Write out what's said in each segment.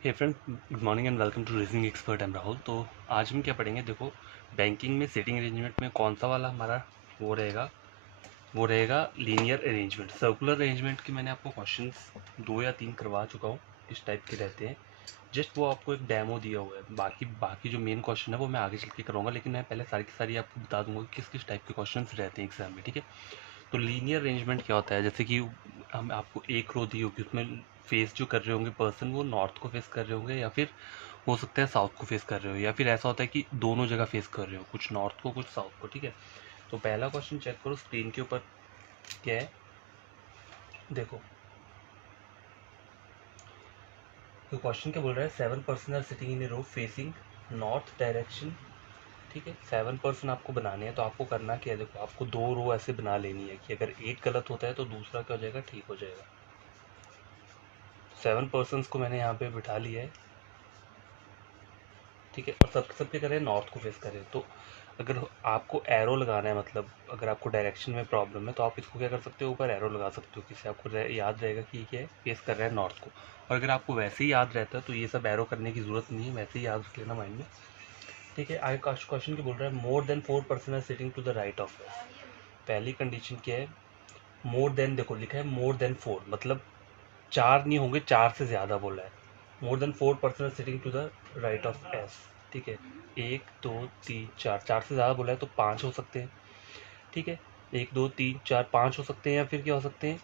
Hey friend, good morning and welcome to reasoning expert. Am Rahul. तो आज हम क्या पढ़ेंगे, देखो बैंकिंग में सीटिंग अरेंजमेंट में कौन सा वाला हमारा वो रहेगा लीनियर अरेंजमेंट। सर्कुलर अरेंजमेंट की मैंने आपको क्वेश्चंस 2 या 3 करवा चुका हूँ, इस टाइप के रहते हैं। जस्ट वो आपको एक डेमो दिया हुआ है, बाकी जो मेन क्वेश्चन है वो मैं आगे चल के करूँगा, लेकिन मैं पहले सारी की सारी आपको बता दूंगा कि किस किस टाइप के क्वेश्चन रहते हैं एग्जाम में, ठीक है। तो लीनियर अरेंजमेंट क्या होता है, जैसे कि हम आपको एक रो दी होगी, उसमें फेस जो कर रहे होंगे पर्सन वो नॉर्थ को फेस कर रहे होंगे, या फिर हो सकता है साउथ को फेस कर रहे हो, या फिर ऐसा होता है कि दोनों जगह फेस कर रहे हो, कुछ नॉर्थ को कुछ साउथ को, ठीक है। तो पहला क्वेश्चन चेक करो स्क्रीन के ऊपर, क्या है देखो। तो क्वेश्चन क्या बोल रहा है, 7 person are sitting in a row facing north direction, ठीक है। 7 पर्सन आपको बनाने हैं, तो आपको करना क्या है, देखो आपको 2 रो ऐसे बना लेनी है कि अगर एक गलत होता है तो दूसरा क्या हो जाएगा, ठीक हो जाएगा। 7 पर्सन को मैंने यहाँ पे बिठा लिया है, ठीक है। और सबके करें नॉर्थ को फेस करें। तो अगर आपको एरो लगाना है, मतलब अगर आपको डायरेक्शन में प्रॉब्लम है तो आप इसको क्या कर सकते हो, ऊपर एरो लगा सकते हो, किससे आपको याद रहेगा कि क्या है, फेस कर रहा है नॉर्थ को। और अगर आपको वैसे ही याद रहता है तो ये सब एरो करने की जरूरत नहीं है, वैसे ही याद रख लेना माइंड में, ठीक है। आगे क्वेश्चन क्या बोल रहा है, more than 4 person are sitting to the right of S. पहली कंडीशन क्या है, मोर देन, देखो लिखा है मोर देन 4, मतलब 4 नहीं होंगे, 4 से ज़्यादा बोला है। More than 4 person are sitting to the right of S, ठीक है। 1 2 3 4, 4 से ज़्यादा बोला है तो 5 हो सकते हैं, ठीक है। 1 2 3 4 5 हो सकते हैं, या फिर क्या हो सकते हैं,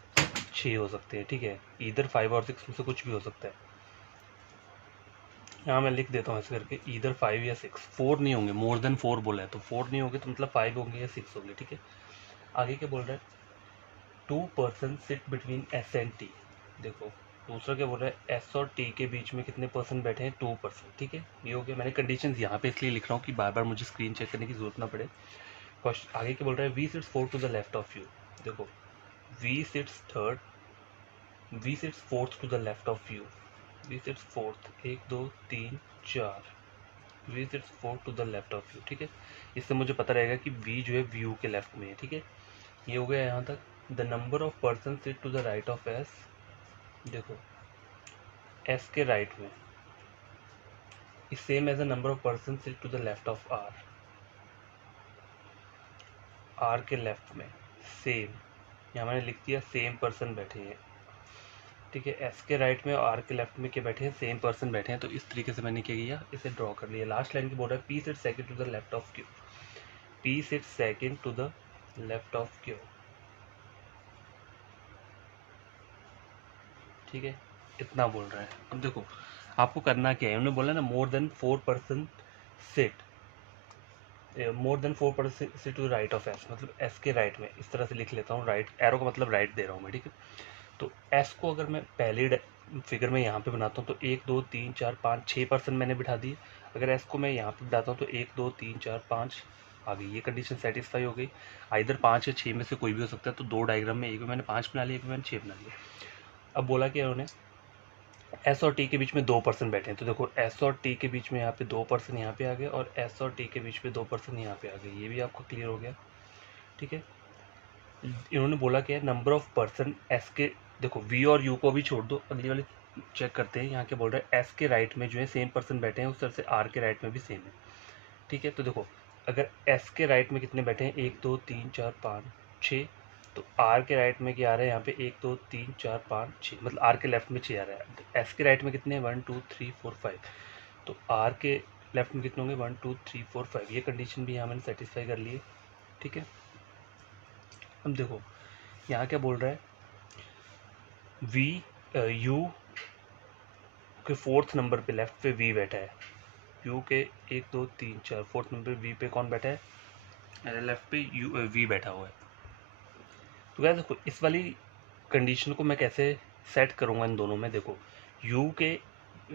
6 हो सकते हैं, ठीक है। इधर 5 और 6 में से कुछ भी हो सकता है। यहाँ मैं लिख देता हूँ ऐसे करके, इधर 5 या 6, 4 नहीं होंगे, मोर देन 4 बोला है तो 4 नहीं होंगे, तो मतलब 5 होंगे या 6 होंगे, ठीक है। आगे क्या बोल रहा है, 2 person sit between S and T. देखो दूसरा क्या बोल रहा है, एस और टी के बीच में कितने पर्सन बैठे हैं, 2 पर्सन, ठीक है। ये हो गया। मैंने कंडीशंस यहाँ पे इसलिए लिख रहा हूँ कि बार बार मुझे स्क्रीन चेक करने की जरूरत ना पड़े। क्वेश्चन आगे क्या बोल रहा है, V sits fourth to the left of you. देखो V sits third, V sits fourth to the left of you, V sits fourth, 1 2 3 4, V sits fourth to the left of you, ठीक है। इससे मुझे पता रहेगा कि वी जो है व्यू के लेफ्ट में है, ठीक है। ये हो गया यहाँ तक। The number of person sit to the right of S, देखो एस के राइट में is same as the number of person sit to the left of R, R के लेफ्ट में सेम, यहाँ मैंने लिख दिया सेम पर्सन बैठे हैं, ठीक है। एस के राइट में और आर के लेफ्ट में क्या बैठे हैं, सेम पर्सन बैठे हैं। तो इस तरीके से मैंने क्या किया, इसे ड्रॉ कर लिया। लास्ट लाइन की बोल रहा है, P sit second to the left of Q, P sit second to the left of Q, ठीक है। इतना बोल रहा है। अब देखो आपको करना क्या है, उन्होंने बोला ना more than 4 person sit, more than 4 person sit to right of S, मतलब एस के राइट में, इस तरह से लिख लेता हूँ, राइट एरो का मतलब राइट दे रहा हूँ मैं, ठीक है। तो एस को अगर मैं पहले फिगर में यहाँ पे बनाता हूँ तो 1 2 3 4 5 6 पर्सन मैंने बिठा दिए। अगर एस को मैं यहाँ पे बिठाता हूँ तो 1 2 3 4 5 आ गई, ये कंडीशन सेटिस्फाई हो गई। आइधर 5 या 6 में से कोई भी हो सकता है, तो 2 डायग्राम में एक में मैंने 5 बना लिया, एक में मैंने 6 बना लिया। अब बोला कि उन्होंने एस और टी के बीच में 2 पर्सन बैठे हैं, तो देखो एस और टी के बीच में यहाँ पे 2 पर्सन यहाँ पे आ गए, और एस और टी के बीच में 2 पर्सन यहाँ पे आ गए, ये भी आपको क्लियर हो गया, ठीक है। इन्होंने बोला क्या है, नंबर ऑफ पर्सन एस के, देखो वी और यू को भी छोड़ दो, अगली वाले चेक करते हैं। यहाँ क्या बोल रहा है, एस के राइट में जो है सेम पर्सन बैठे हैं, उस तरह से आर के राइट में भी सेम है, ठीक है। तो देखो अगर एस के राइट में कितने बैठे हैं, 1 2 3 4 5 6, तो आर के राइट में क्या आ रहा है यहाँ पे, 1 2 3 4 5 6, मतलब आर के लेफ्ट में 6 आ रहा है। एस के राइट में कितने, 1 2 3 4 5, तो आर के लेफ्ट में कितने होंगे, 1 2 3 4 5। ये कंडीशन भी यहाँ मैंने सेटिस्फाई कर ली है, ठीक है। अब देखो यहाँ क्या बोल रहा है, वी यू के फोर्थ नंबर पे लेफ्ट पे वी बैठा है, यू के 1 2 3 4 फोर्थ नंबर वी पे कौन बैठा है, लेफ्ट पे यू वी बैठा हुआ है। तो क्या देखो इस वाली कंडीशन को मैं कैसे सेट करूँगा इन दोनों में, देखो यू के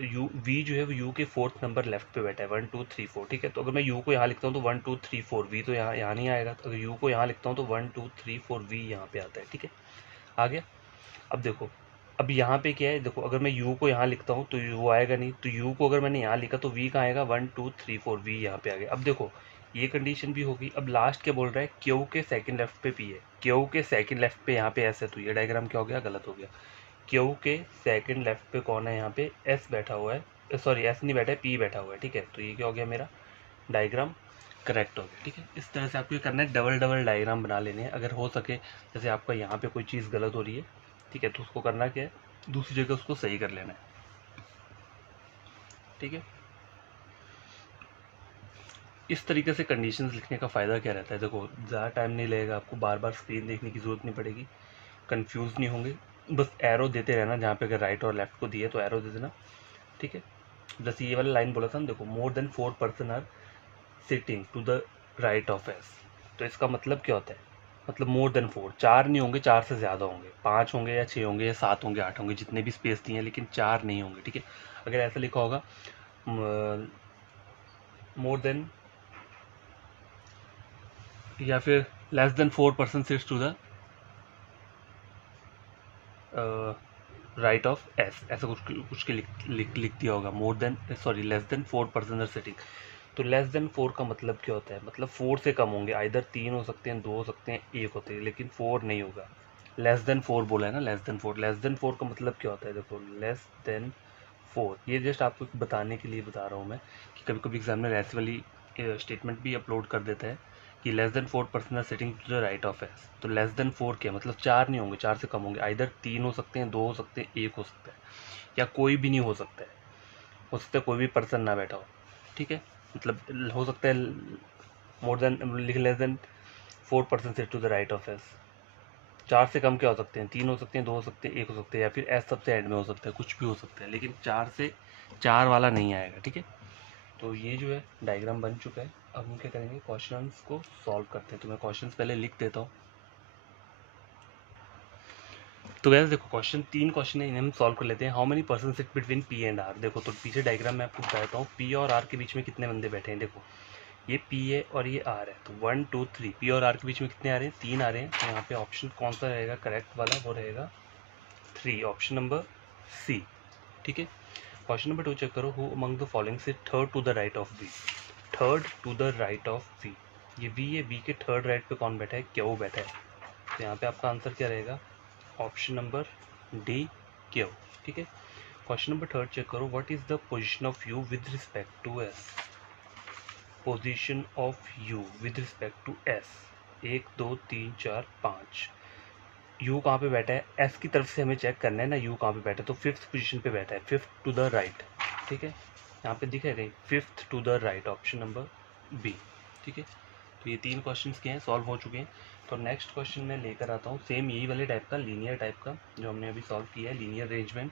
यू वी जो है वो यू के फोर्थ नंबर लेफ्ट पे बैठा है, 1 2 3 4, ठीक है। तो अगर मैं यू को यहाँ लिखता हूँ तो 1 2 3 4, वी तो यहाँ नहीं आएगा, तो अगर यू को यहाँ लिखता हूँ तो 1 2 3 4 वी यहाँ पे आता है, ठीक है। आ गया। अब देखो अब यहाँ पे क्या है, देखो अगर मैं u को यहाँ लिखता हूँ तो वो आएगा नहीं, तो u को अगर मैंने यहाँ लिखा तो v कहाँ आएगा, 1 2 3 4, v यहाँ पे आ गया। अब देखो ये कंडीशन भी होगी। अब लास्ट क्या बोल रहा है, q के सेकंड लेफ्ट पे p है, q के सेकंड लेफ्ट पे यहाँ पे s है, तो ये डायग्राम क्या हो गया, गलत हो गया। क्यू के सेकंड लेफ्ट पे कौन है, यहाँ पे एस बैठा हुआ है, सॉरी एस नहीं बैठा है, पी बैठा हुआ है, ठीक है। तो ये क्या हो गया, मेरा डायग्राम करेक्ट हो गया, ठीक है। इस तरह से आपको ये करना है, डबल डबल डायग्राम बना लेने हैं अगर हो सके। जैसे आपका यहाँ पे कोई चीज़ गलत हो रही है, ठीक है, तो उसको करना क्या है, दूसरी जगह उसको सही कर लेना है, ठीक है। इस तरीके से कंडीशंस लिखने का फ़ायदा क्या रहता है, देखो ज़्यादा टाइम नहीं लगेगा आपको, बार बार स्क्रीन देखने की ज़रूरत नहीं पड़ेगी, कंफ्यूज नहीं होंगे, बस एरो देते रहना, जहाँ पे अगर राइट और लेफ्ट को दिए तो एरो दे देना, ठीक है। जैसे ये वाला लाइन बोला था ना, देखो more than 4 person are sitting to the right of S, तो इसका मतलब क्या होता है, मतलब मोर देन 4, 4 नहीं होंगे, 4 से ज़्यादा होंगे, 5 होंगे या 6 होंगे या 7 होंगे, 8 होंगे, जितने भी स्पेस दिए हैं, लेकिन 4 नहीं होंगे, ठीक है। अगर ऐसा लिखा होगा मोर देन या फिर less than 4 person sits to the right of S, ऐसा कुछ के लिख दिया होगा, more than sorry less than 4 person are sitting. तो लेस देन 4 का मतलब क्या होता है, मतलब 4 से कम होंगे, आइदर 3 हो सकते हैं, 2 हो सकते हैं, 1 होते हैं, लेकिन 4 नहीं होगा। लेस देन 4 बोला है ना, लेस देन 4, लेस देन 4 का मतलब क्या होता है, देखो लेस देन 4, ये जस्ट आपको बताने के लिए बता रहा हूँ मैं, कि कभी कभी एग्जामिनर ऐसी वाली स्टेटमेंट भी अपलोड कर देता है कि less than 4 person are sitting to the right of S. तो लेस देन 4 क्या मतलब 4 नहीं होंगे, 4 से कम होंगे, आइदर 3 हो सकते हैं, 2 हो सकते हैं, 1 हो सकता है, या कोई भी नहीं हो सकता है, हो सकता है कोई भी पर्सन ना बैठा हो, ठीक है। मतलब हो सकता है मोर देन लिख less than 4 person sit to the right of S. 4 से कम क्या हो सकते हैं, 3 हो सकते हैं, 2 हो सकते हैं, 1 हो सकते हैं, या फिर एस सबसे एंड में हो सकता है, कुछ भी हो सकता है, लेकिन 4 से 4 वाला नहीं आएगा, ठीक है। तो ये जो है डायग्राम बन चुका है। अब हम क्या करेंगे, क्वेश्चंस को सॉल्व करते हैं। तो मैं क्वेश्चंस पहले लिख देता हूँ। तो वैसे देखो क्वेश्चन 3 क्वेश्चन है, इन्हें हम सॉल्व कर लेते हैं। How many person sit between P and R. देखो तो पीछे डायग्राम में आपको बताता हूँ, पी और आर के बीच में कितने बंदे बैठे हैं। देखो ये पी है और ये आर है, तो 1 2 3, पी और आर के बीच में कितने आ रहे हैं, 3 आ रहे हैं। तो यहाँ पे ऑप्शन कौन सा रहेगा करेक्ट वाला, वो रहेगा 3, ऑप्शन नंबर सी, ठीक है। क्वेश्चन नंबर 2 चेक करो, who among the following sit third to the right of B. Third to the right of B, ये बी है, बी के थर्ड राइट पे कौन बैठा है, क्यू बैठा है। तो यहाँ पे आपका आंसर क्या रहेगा, ऑप्शन नंबर डी क्यू, ठीक है। क्वेश्चन नंबर 3 चेक करो, what is the position of U with respect to S. Position of U with respect to S, 1 2 3 4 5, U कहाँ पे बैठा है, एस की तरफ से हमें चेक करना है ना, यू कहाँ पे बैठा है, तो 5th पोजीशन पे बैठा है, 5th टू द राइट, ठीक है। यहाँ पे दिखेगा कहीं 5th to the right, option number B, ठीक है। तो ये 3 क्वेश्चंस के हैं, सॉल्व हो चुके हैं। तो नेक्स्ट क्वेश्चन मैं लेकर आता हूँ, सेम यही वाले टाइप का, लीनियर टाइप का, जो हमने अभी सॉल्व किया है, लीनियर अरेंजमेंट।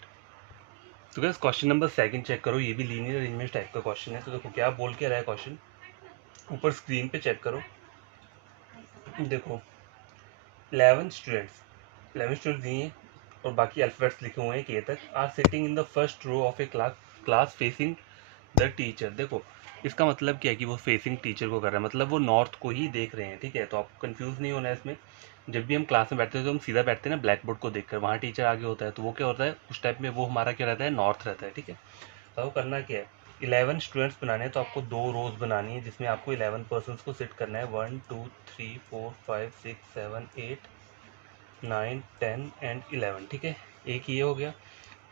तो गाइस क्वेश्चन नंबर 2 चेक करो, ये भी लीनियर अरेंजमेंट टाइप का क्वेश्चन है। तो देखो क्या बोल के रहा है क्वेश्चन, ऊपर स्क्रीन पे चेक करो, देखो 11 स्टूडेंट्स, 11 स्टूडेंट्स दिए हैं और बाकी अल्फाबेट्स लिखे हुए हैं के तक, are sitting in the first row of a class facing the teacher. देखो इसका मतलब क्या है कि वो फेसिंग टीचर को कर रहा है, मतलब वो नॉर्थ को ही देख रहे हैं, ठीक है। तो आपको कंफ्यूज नहीं होना है इसमें। जब भी हम क्लास में बैठते हैं तो हम सीधा बैठते हैं ना ब्लैक बोर्ड को देखकर, वहाँ टीचर आगे होता है, तो वो क्या होता है उस टाइप में, वो हमारा क्या रहता है, नॉर्थ रहता है, ठीक है। तो आपको करना क्या है, 11 स्टूडेंट्स बनाने हैं, तो आपको 2 रोज बनानी है जिसमें आपको 11 पर्सन को सिट करना है, 1 2 3 4 5 6 7 8 9 10 एंड 11, ठीक है। एक ये हो गया,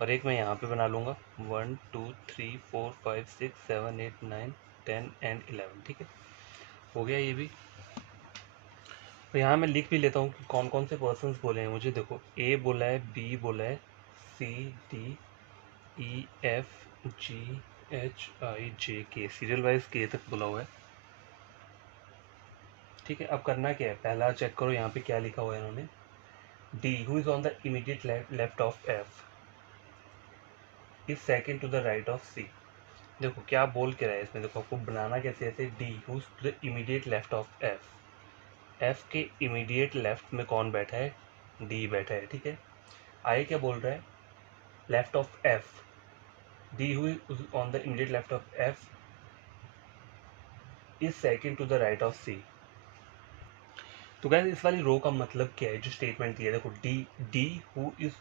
और एक मैं यहाँ पे बना लूँगा 1 2 3 4 5 6 7 8 9 10 एंड 11, ठीक है। हो गया ये भी। तो यहाँ मैं लिख भी लेता हूँ कि कौन कौन से पर्सन्स बोले हैं मुझे। देखो ए बोला है, बी बोला है, C D E F G H I J K, serial wise के तक बोला हुआ है, ठीक है। अब करना क्या है, पहला चेक करो यहाँ पे क्या लिखा हुआ है इन्होंने, D who is on the immediate left of F is second to the right of C. देखो क्या बोल के रहा है इसमें, देखो आपको बनाना कैसे, ऐसे D who is to the immediate left of F, F के इमीडिएट लेफ्ट में कौन बैठा है, डी बैठा है, ठीक है। आई क्या बोल रहा है, left of F, D who is on the immediate left of F is second to the right of C. तो गाइस इस वाली रो का मतलब क्या है, जो स्टेटमेंट दिया है, देखो डी डी हु इज,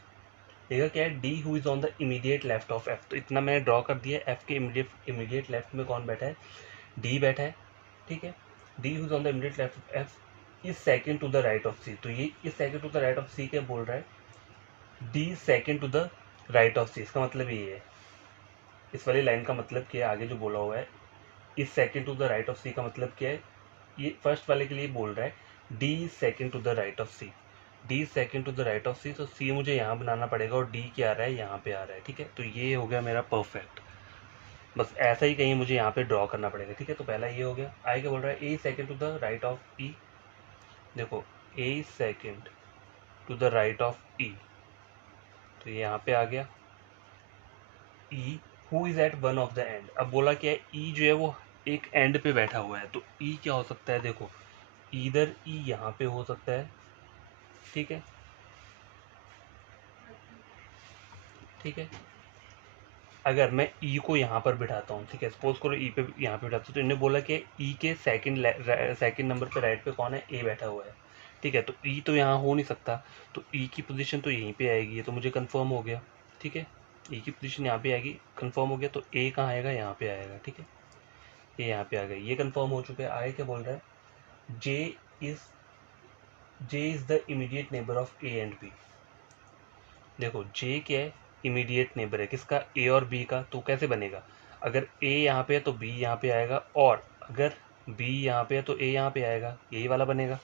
देखा क्या है, D who is on the immediate left of F, तो इतना मैंने ड्रॉ कर दिया। एफ के इमीडिएट लेफ्ट में कौन बैठा है, डी बैठा है, ठीक है। D who is on the immediate left of F is second to the right of C, तो ये is second to the right of C क्या बोल रहा है, D second to the right of C, इसका मतलब ये है, इस वाली लाइन का मतलब क्या है, आगे जो बोला हुआ है इस second to the right of C का मतलब क्या है, ये फर्स्ट वाले के लिए बोल रहा है D second to the right of C, D second to the right of C, तो सी मुझे यहाँ बनाना पड़ेगा और डी क्या आ रहा है, यहाँ पे आ रहा है, ठीक है। तो ये हो गया मेरा परफेक्ट, बस ऐसा ही कहीं मुझे यहाँ पे ड्रॉ करना पड़ेगा, ठीक है। तो पहला ये हो गया। आगे क्या बोल रहा है, A second to the right of E, देखो A second to the right of E, तो ये यहाँ पे आ गया। E who is at one of the end, अब बोला क्या है, ई जो है वो एक एंड पे बैठा हुआ है, तो ई क्या हो सकता है, देखो इधर ई यहाँ पे हो सकता है, ठीक है, ठीक है। अगर मैं ई को यहाँ पर बिठाता हूँ, ठीक है, सपोज करो ई पे यहाँ पे बिठाता हूँ, तो इन्होंने बोला कि ई के सेकंड नंबर पे राइट पे कौन है, ए बैठा हुआ है, ठीक है। तो ई तो यहाँ हो नहीं सकता, तो ई की पोजीशन तो यहीं पे आएगी, ये तो मुझे कंफर्म हो गया, ठीक है। ई की पोजीशन यहाँ पे आएगी, कंफर्म हो गया। तो ए कहाँ आएगा, यहाँ पे आएगा, ठीक है, ए यहाँ पे आ गया, ये कंफर्म हो चुका है। आगे क्या बोल रहा है, is J is the immediate neighbour of A and B, देखो जे क्या है, इमीडिएट नेबर है किसका, ए और बी का। तो कैसे बनेगा, अगर ए यहाँ पे है तो बी यहाँ पे आएगा, और अगर बी यहाँ पे है तो ए यहाँ पे आएगा, यही वाला बनेगा,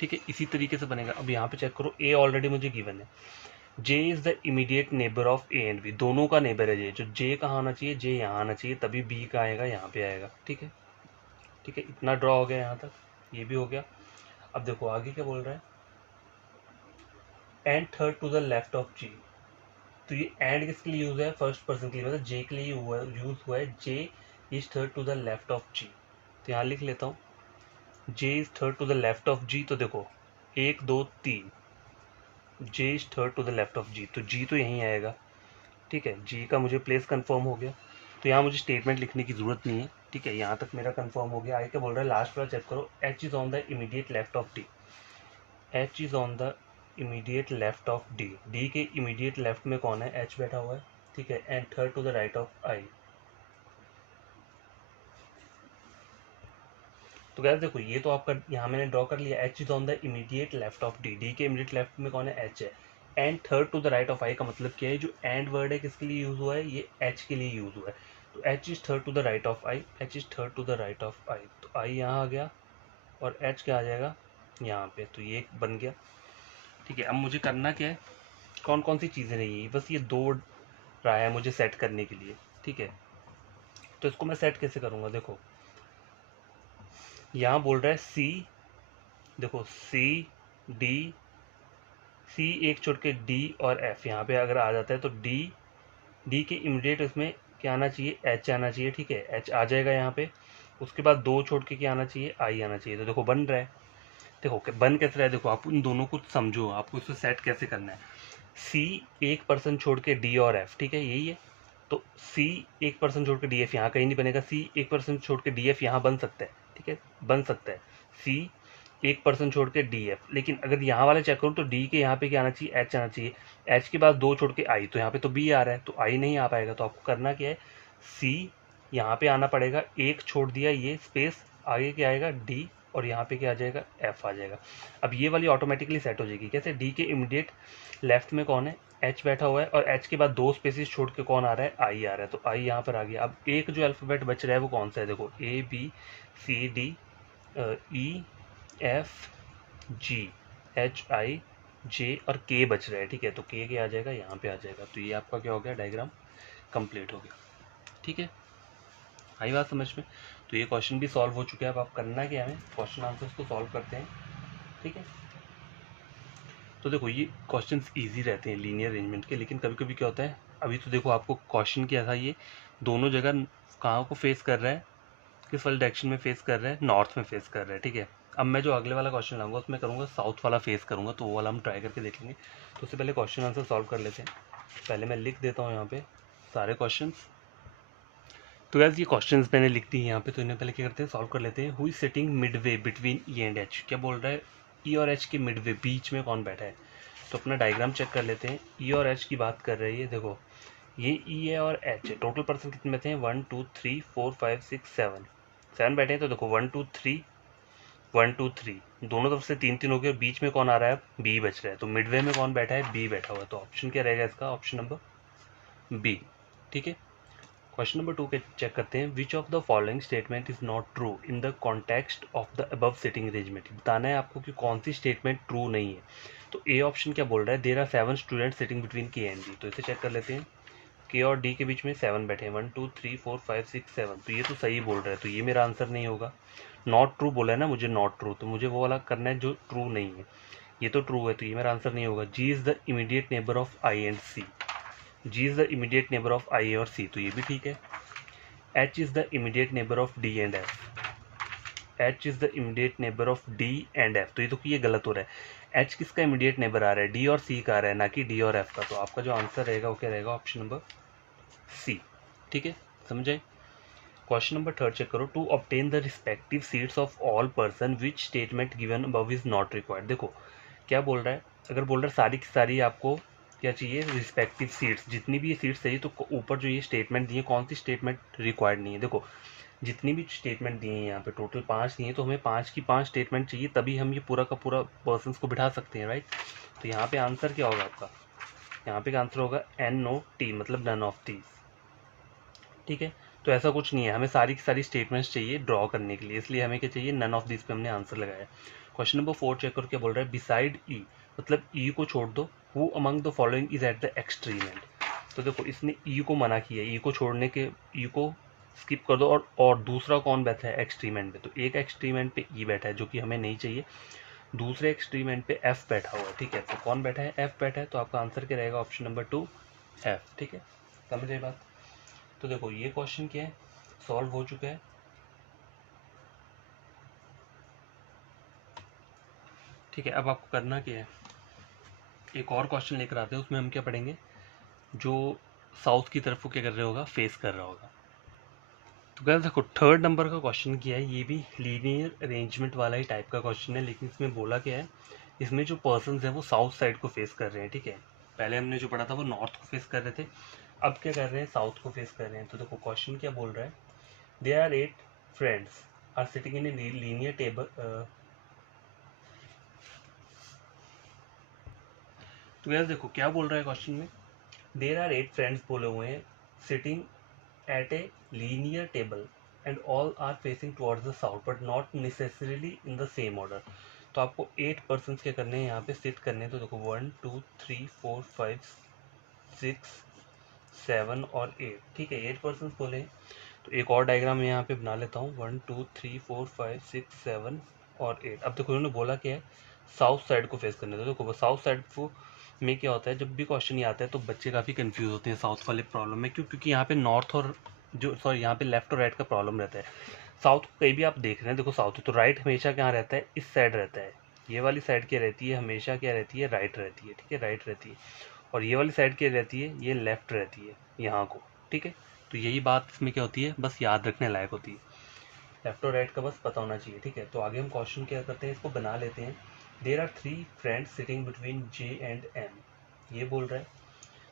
ठीक है। इसी तरीके से बनेगा। अब यहाँ पे चेक करो, ए ऑलरेडी मुझे गिवन है, J is the immediate neighbour of A and B, दोनों का नेबर है जे, जो जे कहाँ आना चाहिए, जे यहाँ आना चाहिए, तभी बी का आएगा, यहाँ पे आएगा, ठीक है, ठीक है। इतना ड्रॉ हो गया यहाँ तक, ये भी हो गया। अब देखो आगे क्या बोल रहा है, and third to the left of G, तो ये एंड किसके लिए यूज है, फर्स्ट पर्सन के लिए, मतलब जे के लिए यूज हुआ है, J is third to the left of G. तो यहाँ लिख लेता हूँ, J is third to the left of G, तो देखो 1 2 3, J is third to the left of G, तो जी तो यहीं आएगा, ठीक है। जी का मुझे प्लेस कंफर्म हो गया, तो यहाँ मुझे स्टेटमेंट लिखने की जरूरत नहीं है, ठीक है। यहाँ तक मेरा कंफर्म हो गया। आगे क्या बोल रहा है, लास्ट वाला चेक करो, H is on the immediate left of D, H is on the immediate left of D, D के इमीडिएट लेफ्ट में कौन है, एच बैठा हुआ है, ठीक है, and third to the right of I. तो गैस देखो, ये तो आपका यहाँ मैंने ड्रॉ कर लिया, H is on the immediate left of D, D के इमीडिएट लेफ्ट में कौन है, एच है, and third to the right of I का मतलब क्या है, जो एंड वर्ड है किसके लिए यूज हुआ है, ये एच के लिए यूज हुआ है। तो H is third to the right of I, H is third to the right of I, तो आई यहाँ आ गया और एच क्या आ जाएगा यहाँ पे, तो ये बन गया, ठीक है। अब मुझे करना क्या है, कौन कौन सी चीज़ें नहीं है, बस ये दो रहा है मुझे सेट करने के लिए, ठीक है। तो इसको मैं सेट कैसे करूँगा, देखो यहाँ बोल रहा है सी, देखो सी डी, सी एक छोड़ के डी और एफ यहाँ पे अगर आ जाता है, तो डी, डी के इमीडिएट उसमें क्या आना चाहिए, एच आना चाहिए, ठीक है, एच आ जाएगा यहाँ पे। उसके बाद दो छोड़ के क्या आना चाहिए, आई आना चाहिए। तो देखो बन रहा है, देखो बन कैसे रहा है, देखो आप उन दोनों को समझो, आपको इसको सेट कैसे करना है। सी एक पर्सन छोड़ के डी और एफ, ठीक है, यही है। तो सी एक पर्सन छोड़ के डी एफ यहाँ कहीं नहीं बनेगा, सी एक पर्सन छोड़ के डी एफ यहाँ बन सकता है, ठीक है, बन सकता है सी एक पर्सन छोड़ के डी एफ। लेकिन अगर यहाँ वाले चेक करूँ तो डी के यहाँ पे क्या आना चाहिए, एच आना चाहिए, एच के बाद दो छोड़ के आई, तो यहाँ पे तो बी आ रहा है, तो आई नहीं आ पाएगा। तो आपको करना क्या है, सी यहाँ पे आना पड़ेगा, एक छोड़ दिया ये स्पेस, आगे क्या आएगा डी, और यहाँ पे क्या आ जाएगा, एफ आ जाएगा। अब ये वाली ऑटोमेटिकली सेट हो जाएगी, कैसे, डी के इमीडिएट लेफ्ट में कौन है, एच बैठा हुआ है, और एच के बाद दो स्पेसिस छोड़ के कौन आ रहा है, आई आ रहा है, तो आई यहाँ पर आ गया। अब एक जो अल्फ़ाबेट बच रहा है वो कौन सा है, देखो A B C D E F G H I J और के बच रहा है, ठीक है। तो के आ जाएगा, यहाँ पे आ जाएगा। तो ये आपका क्या हो गया, डायग्राम कंप्लीट हो गया, ठीक है। आई बात समझ में। तो ये क्वेश्चन भी सॉल्व हो चुका है। अब आप करना क्या है, क्वेश्चन आंसर्स को सॉल्व करते हैं, ठीक है। तो देखो ये क्वेश्चंस इजी रहते हैं लीनियर अरेंजमेंट के, लेकिन कभी कभी क्या होता है, अभी तो देखो आपको क्वेश्चन क्या था, ये दोनों जगह कहाँ को फेस कर रहा है, किस वाले डायरेक्शन में फेस कर रहा है, नॉर्थ में फेस कर रहा है, ठीक है। अब मैं जो अगले वाला क्वेश्चन लाऊंगा उसमें करूँगा साउथ वाला फेस करूँगा, तो वो वाला हम ट्राई करके देखेंगे। तो उससे पहले क्वेश्चन आंसर सॉल्व कर लेते हैं। पहले मैं लिख देता हूँ यहाँ पे सारे क्वेश्चन। तो यार ये क्वेश्चंस मैंने लिख दी यहाँ पे, तो इन्हें पहले क्या करते हैं, सॉल्व कर लेते हैं। हुई sitting Midway between E and H, क्या बोल रहा है, ई और एच के मिडवे, बीच में कौन बैठा है। तो अपना डायग्राम चेक कर लेते हैं। ई और एच की बात कर रही है, देखो ये ई है और एच है, टोटल पर्सन कितने बैठे हैं, 1 2 3 4 5 6 7 बैठे हैं। तो देखो 1 2 3 1 2 3 दोनों तरफ से 3 3 हो गए और बीच में कौन आ रहा है, बी बच रहा है, तो मिडवे में कौन बैठा है, बी बैठा हुआ है, तो ऑप्शन क्या रहेगा इसका, ऑप्शन नंबर बी। ठीक है, क्वेश्चन नंबर 2 पे चेक करते हैं, which of the following statement is not true in the context of the above sitting arrangement. बताना है आपको कि कौन सी स्टेटमेंट ट्रू नहीं है। तो ए ऑप्शन क्या बोल रहा है, there are 7 student sitting between K and D, तो इसे चेक कर लेते हैं, के और डी के बीच में 7 बैठे हैं, 1 2 3 4 5 6 7, तो ये तो सही बोल रहा है, तो ये मेरा आंसर नहीं होगा। नॉट ट्रू बोला है ना मुझे, नॉट ट्रू, तो मुझे वो वाला करना है जो ट्रू नहीं है, ये तो ट्रू है, तो ये मेरा आंसर नहीं होगा। G is the immediate neighbour of I and C, G is the immediate neighbour of I और सी, तो ये भी ठीक है। H is the immediate neighbour of D and F, H is the immediate neighbour of D and F, तो ये तो ये गलत हो रहा है। एच किसका इमीडिएट नेबर आ रहा है, डी और सी का आ रहा है, ना कि डी और एफ का, तो आपका जो आंसर रहेगा वो क्या रहेगा, ऑप्शन नंबर सी। ठीक है, समझ आए। क्वेश्चन नंबर 3 चेक करो, to obtain the respective seats of all person which statement given above is not required. देखो क्या बोल रहा है, अगर बोल रहा है सारी की सारी आपको क्या चाहिए, रिस्पेक्टिव सीट्स, जितनी भी ये सीट्स चाहिए, तो ऊपर जो ये स्टेटमेंट दी है कौन सी स्टेटमेंट रिक्वायर्ड नहीं है। देखो जितनी भी स्टेटमेंट दी है यहाँ पे टोटल 5 दी है, तो हमें 5 की 5 स्टेटमेंट चाहिए, तभी हम ये पूरा का पूरा पर्सन को बिठा सकते हैं, राइट। तो यहाँ पे आंसर क्या होगा आपका, यहाँ पे आंसर होगा एन ओ टी, मतलब नन ऑफ दीज। ठीक है, तो ऐसा कुछ नहीं है, हमें सारी की सारी स्टेटमेंट्स चाहिए ड्रॉ करने के लिए, इसलिए हमें क्या चाहिए, नन ऑफ दिस पे हमने आंसर लगाया। क्वेश्चन नंबर 4 चेक करो, क्या बोल रहा है, बिसाइड ई, मतलब ई को छोड़ दो, who among the following is at the extreme and. तो देखो इसने ई को मना किया, ई को छोड़ने के, ई को स्किप कर दो, और दूसरा कौन बैठा है एक्सट्रीम एंड पे, तो एक एक्सट्रीम एंड पे ई बैठा है जो कि हमें नहीं चाहिए, दूसरे एक्सट्रीम एंड पे एफ बैठा हुआ है। ठीक है, तो कौन बैठा है, एफ बैठा है, तो आपका आंसर क्या रहेगा, ऑप्शन नंबर 2 एफ। ठीक है, समझ आई बात। तो देखो ये क्वेश्चन क्या है, सॉल्व हो चुका है। ठीक है, अब आपको करना क्या है, एक और क्वेश्चन लेकर आते हैं, उसमें हम क्या पढ़ेंगे, जो साउथ की तरफ को क्या कर रहा होगा, फेस कर रहा होगा। तो क्या देखो थर्ड नंबर का क्वेश्चन क्या है, ये भी लीनियर अरेंजमेंट वाला ही टाइप का क्वेश्चन है, लेकिन इसमें बोला क्या है, इसमें जो पर्सन है वो साउथ साइड को फेस कर रहे हैं। ठीक है, पहले हमने जो पढ़ा था वो नॉर्थ को फेस कर रहे थे, अब क्या कर रहे हैं, साउथ को फेस कर रहे हैं। तो देखो क्वेश्चन क्या बोल रहा है, there are 8 friends are sitting in a linear table. तो यार देखो क्या बोल रहा है क्वेश्चन में, देर आर 8 फ्रेंड्स बोले हुए हैं, sitting at a linear table and all are facing towards the south but not necessarily in the same order. तो आपको 8 पर्सन क्या करने हैं, यहाँ पे सिट करने हैं। तो देखो 1 2 3 4 5 6 7 और 8। ठीक है, 8 पर्सन बोले हैं, तो एक और डायग्राम मैं यहाँ पे बना लेता हूँ, 1 2 3 4 5 6 7 और 8। अब देखो उन्होंने बोला क्या है, साउथ साइड को फेस करने। तो देखो साउथ साइड को में क्या होता है, जब भी क्वेश्चन ये आता है तो बच्चे काफ़ी कंफ्यूज होते हैं साउथ वाले प्रॉब्लम में, क्यों, क्योंकि यहाँ पे नॉर्थ और जो सॉरी यहाँ पे लेफ्ट और राइट का प्रॉब्लम रहता है। साउथ को कहीं भी आप देख रहे हैं, देखो साउथ तो राइट हमेशा कहाँ रहता है, इस साइड रहता है, ये वाली साइड क्या रहती है, हमेशा क्या रहती है, राइट रहती है। ठीक है, राइट रहती है, और ये वाली साइड क्या रहती है, ये लेफ्ट रहती है यहाँ को। ठीक है, तो यही बात इसमें क्या होती है, बस याद रखने लायक होती है, लेफ्ट और राइट का बस पता होना चाहिए। ठीक है, तो आगे हम क्वेश्चन क्या करते हैं, इसको बना लेते हैं। There are 3 friends sitting between J and M, ये बोल रहा है।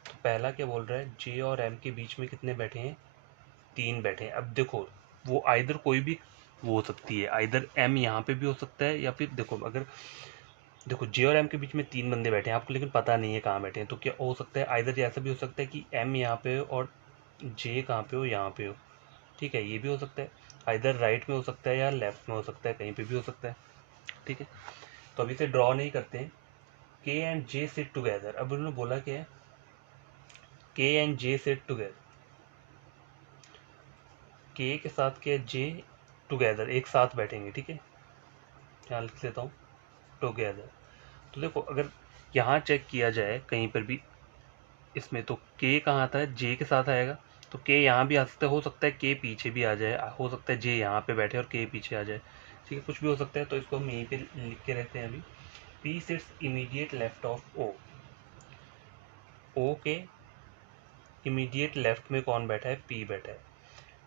तो पहला क्या बोल रहा है, जे और एम के बीच में कितने बैठे हैं, 3 बैठे हैं। अब देखो वो आइदर कोई भी वो हो सकती है, आइदर एम यहाँ पे भी हो सकता है, या फिर देखो अगर देखो जे और एम के बीच में 3 बंदे बैठे हैं, आपको लेकिन पता नहीं है कहाँ बैठे हैं, तो क्या हो सकता है, आइदर ऐसा भी हो सकता है कि एम यहाँ पे हो और जे कहाँ पे हो, यहाँ पे हो। ठीक है, ये भी हो सकता है, आइदर राइट में हो सकता है या लेफ्ट में हो सकता है, कहीं पे भी हो सकता है। ठीक है, तो अभी से ड्रॉ नहीं करते हैं। के एंड जे सिट टुगेदर, अब उन्होंने बोला क्या है, के एंड जे सिट टुगेदर, के के साथ क्या, जे टुगेदर एक साथ बैठेंगे। ठीक है, यहाँ लिख लेता हूँ टुगेदर। तो देखो अगर यहाँ चेक किया जाए कहीं पर भी इसमें, तो के कहाँ आता है, जे के साथ आएगा, तो के यहाँ भी आ सकता है, हो सकता है के पीछे भी आ जाए, हो सकता है जे यहाँ पे बैठे और के पीछे आ जाए। ठीक है, कुछ भी हो सकता है, तो इसको हम यहीं पे लिख के रहते हैं अभी। P sits immediate left of O, O के इमीडिएट लेफ्ट में कौन बैठा है, पी बैठा है।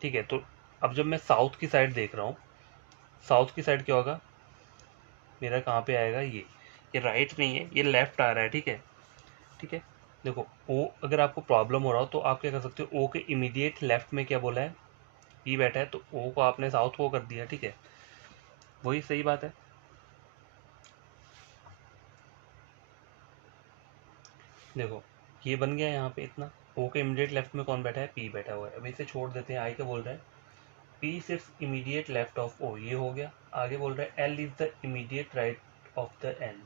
ठीक है, तो अब जब मैं साउथ की साइड देख रहा हूँ, साउथ की साइड क्या होगा, मेरा कहाँ पे आएगा, ये राइट नहीं है, ये लेफ्ट आ रहा है। ठीक है, ठीक है, देखो ओ अगर आपको प्रॉब्लम हो रहा हो तो आप क्या कर सकते हो, ओ के इमीडिएट लेफ्ट में क्या बोला है, पी बैठा है, तो ओ को आपने साउथ को कर दिया। ठीक है, वही सही बात है। देखो ये बन गया यहाँ पे इतना, ओ के इमीडिएट लेफ्ट में कौन बैठा है, पी बैठा हुआ है। अब इसे छोड़ देते हैं, आई क्या बोल रहा है, P sits immediate left of O, ये हो गया। आगे बोल रहा है L is the immediate right of the N.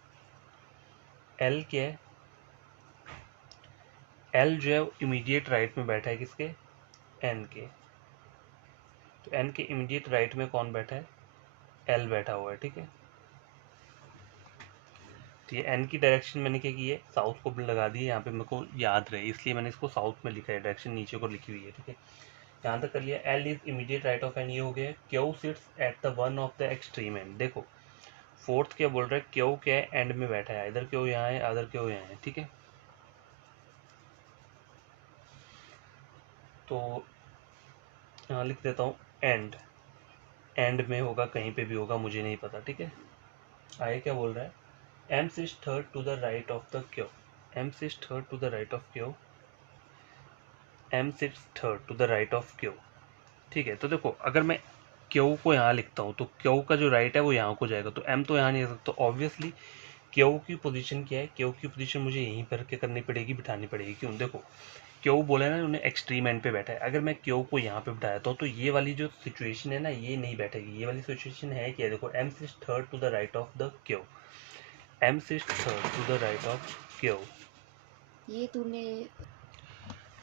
L क्या है, एल जो है इमीडिएट राइट में बैठा है किसके, एन के। तो एन के इमीडिएट राइट में कौन बैठा है, एल बैठा हुआ है, ठीक है। तो ये एन की डायरेक्शन मैंने क्या की है, साउथ को लगा दी है, यहाँ पे मेरे को याद रहे इसलिए मैंने इसको साउथ में लिखा है, डायरेक्शन नीचे को लिखी हुई है, ठीक है। यहाँ तक कर लिया। L is immediate right of N, ये हो गया। Q sits at the one of the extreme end. देखो फोर्थ क्या बोल रहा है, क्यू क्या है, एंड में बैठा है, इधर क्यू यहाँ है, अदर क्यू यहाँ है, ठीक है। तो यहाँ लिख देता हूँ एंड, एंड में होगा, कहीं पे भी होगा, मुझे नहीं पता, ठीक है। आगे क्या बोल रहा है, M sits third to the right of the Q. M sits third to the right of Q, M sits third to the right of Q, ठीक है। तो देखो अगर मैं क्यू को यहाँ लिखता हूँ तो क्यू का जो राइट है वो यहाँ को जाएगा, तो एम तो यहाँ नहीं आ सकता। तो ऑब्वियसली क्यू की पोजीशन क्या है, क्यू की पोजीशन मुझे यहीं पर क्या करनी पड़ेगी, बिठानी पड़ेगी। क्यों, देखो क्यू बोला है ना उन्हें, एक्सट्रीम एंड पे बैठा है। अगर मैं क्यू को यहाँ पे बिठाया तो ये वाली जो सिचुएशन है ना, ये नहीं बैठेगी। ये वाली सिचुएशन है क्या, देखो M sits third to the right of the Q, M sits third to the right of Q. ये तूने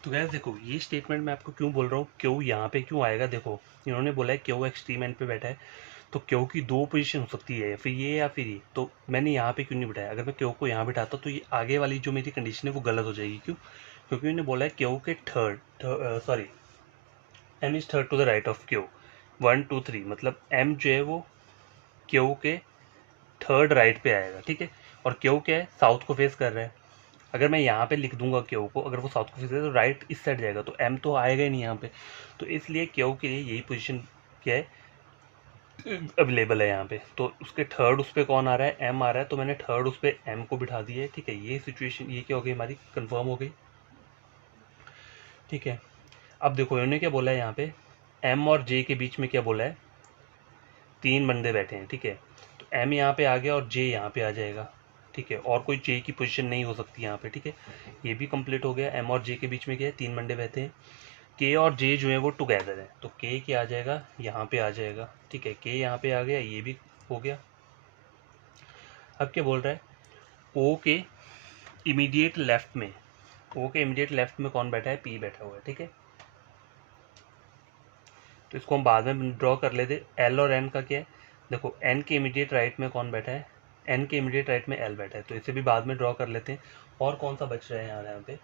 तो गैस देखो ये स्टेटमेंट मैं आपको क्यों बोल रहा हूँ, क्यू यहाँ पे क्यों आएगा। देखो इन्होंने बोला है क्यू एक्सट्रीम एंड पे बैठा है, तो क्यू की दो पोजीशन हो सकती है, फिर ये या फिर ये। तो मैंने यहाँ पे क्यों नहीं बिठाया, अगर मैं क्यू को यहाँ बिठाता तो ये आगे वाली जो मेरी कंडीशन है वो गलत हो जाएगी। क्यों, क्योंकि उन्होंने बोला है क्यू के third, sorry M is third to the right of Q, 1 2 3, मतलब एम जो है वो क्यू के थर्ड राइट पे आएगा, ठीक है। और क्यू क्या है, साउथ को फेस कर रहा है। अगर मैं यहाँ पे लिख दूंगा क्यू को, अगर वो साउथ को फेस करे तो राइट इस साइड जाएगा, तो एम तो आएगा ही नहीं यहाँ पे। तो इसलिए क्यू के लिए यही पोजीशन क्या है, अवेलेबल है यहाँ पे। तो उसके थर्ड उस पर कौन आ रहा है, एम आ रहा है, तो मैंने थर्ड उस पर एम को बिठा दिया है, ठीक है। ये सिचुएशन ये क्या हो गई हमारी, कंफर्म हो गई, ठीक है। अब देखो इन्होंने क्या बोला है यहाँ पे, एम और जे के बीच में क्या बोला है, तीन बंदे बैठे हैं, ठीक है। तो एम यहाँ पे आ गया और जे यहाँ पे आ जाएगा, ठीक है। और कोई जे की पोजीशन नहीं हो सकती यहाँ पे, ठीक है। ये भी कंप्लीट हो गया। एम और जे के बीच में क्या है, तीन बंदे बैठे हैं। के और जे जो है वो टुगेदर है, तो के क्या आ जाएगा, यहाँ पे आ जाएगा, ठीक है। के यहाँ पे आ गया, ये भी हो गया। अब क्या बोल रहा है, ओ के इमीडिएट लेफ्ट में, ओ के इमीडिएट लेफ्ट में कौन बैठा है, पी बैठा हुआ है, ठीक है। तो इसको हम बाद में ड्रॉ कर लेते। एल और एन का क्या है, देखो एन के इमीडिएट राइट में कौन बैठा है, एन के इमीडिएट राइट में एल बैठा है, तो इसे भी बाद में ड्रॉ कर लेते हैं। और कौन सा बच रहा है यहाँ पे,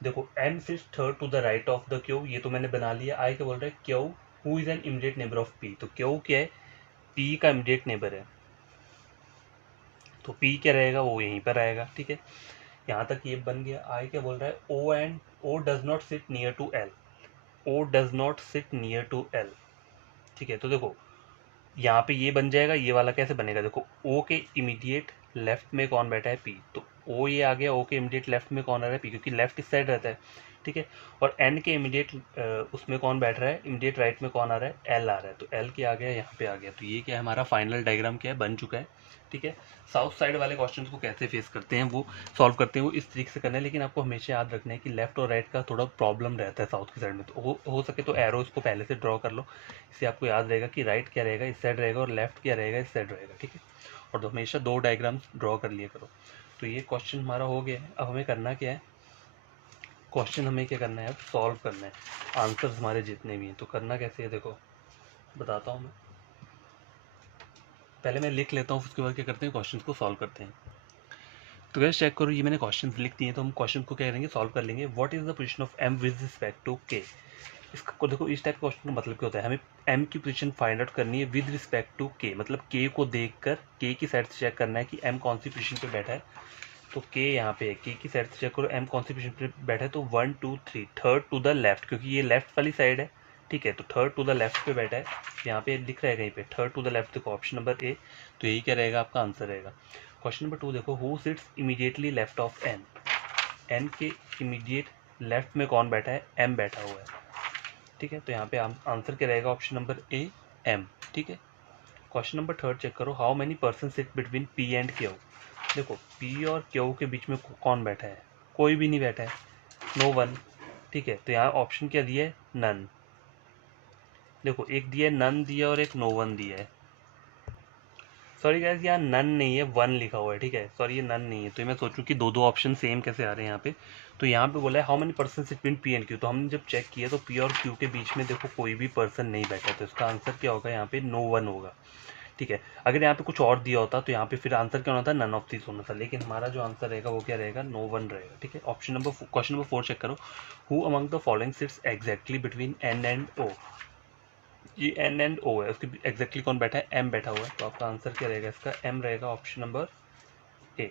देखो M sits third to the right of the Q, ये तो मैंने बना लिया। आई क्या बोल रहा है, Q who is an immediate neighbour of P, तो क्यू क्या है, पी का इमीडिएट नेबर है, तो पी क्या रहेगा, वो यहीं पर आएगा, ठीक है। यहाँ तक ये बन गया। आई क्या बोल रहा है, O and O does not sit near to L, O does not sit near to L, ठीक है। तो देखो यहाँ पे ये बन जाएगा, ये वाला कैसे बनेगा, देखो ओ के इमीडिएट लेफ्ट में कौन बैठा है, पी, तो ओ ये आ गया। ओ के इमीडिएट लेफ्ट में कौन आ रहा है, पी, क्योंकि लेफ्ट इस साइड रहता है, ठीक है। और एन के इमीडिएट उसमें कौन बैठ रहा है, इमीडिएट राइट में कौन आ रहा है, एल आ रहा है, तो एल क्या आ गया, यहाँ पे आ गया। तो ये क्या है, हमारा फाइनल डायग्राम क्या है, बन चुका है, ठीक है। साउथ साइड वाले क्वेश्चंस को कैसे फेस करते हैं, वो सॉल्व करते हैं, वो इस तरीके से करना है। लेकिन आपको हमेशा याद रखना है कि लेफ्ट और राइट का थोड़ा प्रॉब्लम रहता है साउथ की साइड में, तो हो सके तो एरो इसको पहले से ड्रॉ कर लो, इससे आपको याद रहेगा कि राइट क्या रहेगा, इस साइड रहेगा, और लेफ्ट क्या रहेगा, इस साइड रहेगा, ठीक है। और तो हमेशा दो डायग्राम्स ड्रॉ कर लिया करो। तो ये क्वेश्चन हमारा हो गया है। अब हमें करना क्या है, क्वेश्चन हमें क्या करना है, अब सॉल्व करना है, आंसर्स हमारे जितने भी हैं। तो करना कैसे है, देखो बताता हूँ मैं। पहले मैं लिख लेता हूँ, उसके बाद क्या करते हैं, क्वेश्चन को सॉल्व करते हैं। तो गैस चेक करो, ये मैंने क्वेश्चन लिख दिए, तो हम क्वेश्चन को क्या करेंगे, सॉल्व कर लेंगे। What is the position of M with respect to K. इसका को देखो, इस टाइप का क्वेश्चन का मतलब क्या होता है, हमें एम की पोजीशन फाइंड आउट करनी है विद रिस्पेक्ट टू के, मतलब के को देखकर के की साइड से चेक करना है कि एम कौन सी पोजीशन पे बैठा है। तो के यहाँ पे है, के की साइड से चेक करो एम कौन सी पोजीशन पे बैठा है, तो 1 2 3 थर्ड टू द लेफ्ट, क्योंकि ये लेफ्ट वाली साइड है, ठीक है। तो थर्ड टू द लेफ्ट पे बैठा है, यहाँ पे लिख रहा है कहीं पे थर्ड टू द लेफ्ट, देखो ऑप्शन नंबर ए। तो यही क्या रहेगा, आपका आंसर रहेगा। क्वेश्चन नंबर 2 देखो, who sits immediately left of N, N के इमीडिएट लेफ्ट में कौन बैठा है, एम बैठा हुआ है, ठीक है। तो यहाँ पे आंसर क्या रहेगा, ऑप्शन नंबर ए, एम, ठीक है। क्वेश्चन नंबर 3 चेक करो, how many person sit between P and Q. देखो पी और क्यू के बीच में कौन बैठा है, कोई भी नहीं बैठा है, नो वन। ठीक है, तो यहाँ ऑप्शन क्या दिया है, नन। देखो एक दिया है नन दिया और एक नो वन दिया है। सॉरी गाइस, यहाँ नन नहीं है, वन लिखा हुआ है। ठीक है, सॉरी ये नन नहीं है। तो मैं सोचूं कि दो दो ऑप्शन सेम कैसे आ रहे हैं यहाँ पे। तो यहाँ पे बोला है how many person between P and Q. तो हमने जब चेक किया तो पी और क्यू के बीच में देखो कोई भी पर्सन नहीं बैठा, तो इसका आंसर क्या होगा, यहाँ पे नो वन होगा। ठीक है, अगर यहाँ पे कुछ और दिया होता तो यहाँ पे फिर आंसर क्या होना था, नन ऑफ दिस होना था। लेकिन हमारा जो आंसर रहेगा वो क्या रहेगा, नो वन रहेगा। ठीक है, option number question number 4 check करो। Who among the following sits exactly between N and O. ये एन एंड ओ है, उसके एग्जैक्टली कौन बैठा है, एम बैठा हुआ है। तो आपका आंसर क्या रहेगा इसका, एम रहेगा, option number A.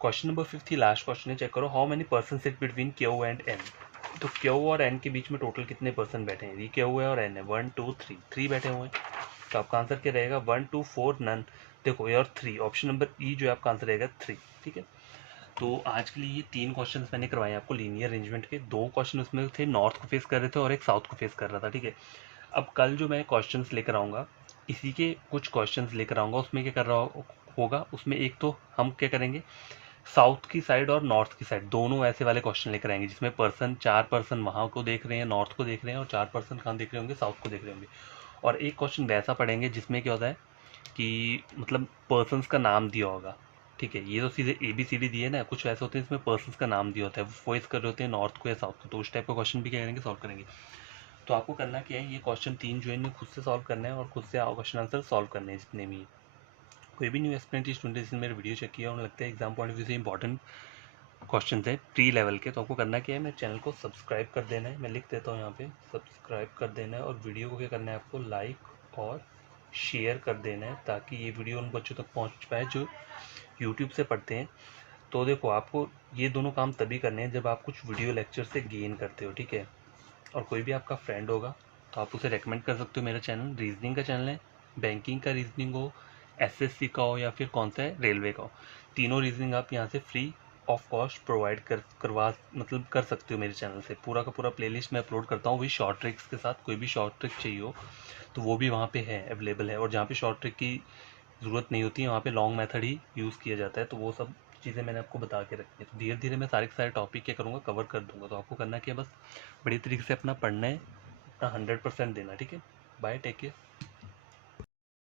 Question number 5 last question है, चेक करो how many person sit between Q and N. तो क्यू और एन के बीच में टोटल कितने पर्सन बैठे हैं, ये क्यू है और एन है, 1 2 3, 3 बैठे हुए हैं। तो आपका आंसर क्या रहेगा, 1 2 4 नन। देखो ये और 3, ऑप्शन नंबर ई जो है आपका आंसर रहेगा 3। ठीक है, तो आज के लिए ये 3 क्वेश्चन मैंने करवाए आपको लीनियर अरेंजमेंट के। 2 क्वेश्चन उसमें थे नॉर्थ को फेस कर रहे थे और एक साउथ को फेस कर रहा था। ठीक है, अब कल जो मैं क्वेश्चंस लेकर आऊँगा, इसी के कुछ क्वेश्चंस लेकर आऊँगा। उसमें क्या कर रहा होगा, उसमें एक तो हम क्या करेंगे, साउथ की साइड और नॉर्थ की साइड दोनों ऐसे वाले क्वेश्चन लेकर आएंगे जिसमें पर्सन 4 पर्सन वहाँ को देख रहे हैं, नॉर्थ को देख रहे हैं, और 4 पर्सन कहाँ देख रहे होंगे, साउथ को देख रहे होंगे। और एक क्वेश्चन वैसा पढ़ेंगे जिसमें क्या होता है कि मतलब पर्सन्स का नाम दिया होगा। ठीक है, ये तो सीधे ए बी सी डी दिए ना, कुछ ऐसे होते हैं जिसमें पर्सन्स का नाम दिया होता है, वो वॉइस कर रहे होते हैं नॉर्थ को या साउथ को। तो उस टाइप का क्वेश्चन भी क्या करेंगे, सॉल्व करेंगे। तो आपको करना क्या है, ये क्वेश्चन 3 जो है इन्हें खुद से सॉल्व करना है और खुद से क्वेश्चन आंसर सॉल्व करने हैं जितने भी। कोई भी न्यू एस्पिरेंट स्टूडेंट जिसने मेरे वीडियो चेक किया, उन्हें लगता है एग्जाम पॉइंट ऑफ व्यू से इंपॉर्टेंट क्वेश्चन है प्री लेवल के, तो आपको करना क्या है, मेरे चैनल को सब्सक्राइब कर देना है। मैं लिख देता हूँ यहाँ पे, सब्सक्राइब कर देना है, और वीडियो को क्या करना है आपको, लाइक और शेयर कर देना है, ताकि ये वीडियो उन बच्चों तक पहुँच पाए जो यूट्यूब से पढ़ते हैं। तो देखो आपको ये दोनों काम तभी करने हैं जब आप कुछ वीडियो लेक्चर से गेन करते हो। ठीक है, और कोई भी आपका फ्रेंड होगा तो आप उसे रेकमेंड कर सकते हो। मेरा चैनल रीजनिंग का चैनल है, बैंकिंग का रीजनिंग हो, एसएससी का हो, या फिर कौन सा है, रेलवे का हो, तीनों रीजनिंग आप यहाँ से फ्री ऑफ कॉस्ट प्रोवाइड करवा मतलब कर सकते हो मेरे चैनल से। पूरा का पूरा प्लेलिस्ट मैं अपलोड करता हूँ वही शॉर्ट ट्रिक्स के साथ। कोई भी शॉर्ट ट्रिक चाहिए हो तो वो भी वहाँ पे है, अवेलेबल है। और जहाँ पे शॉर्ट ट्रिक की ज़रूरत नहीं होती है वहाँ पे लॉन्ग मेथड ही यूज़ किया जाता है। तो वो सब चीज़ें मैंने आपको बता के रखी है। तो धीरे धीरे मैं सारे के सारे टॉपिक क्या करूँगा, कवर कर दूँगा। तो आपको करना क्या, बस बड़ी तरीके से अपना पढ़ना है, अपना 100% देना। ठीक है, बाय, टेक केयर।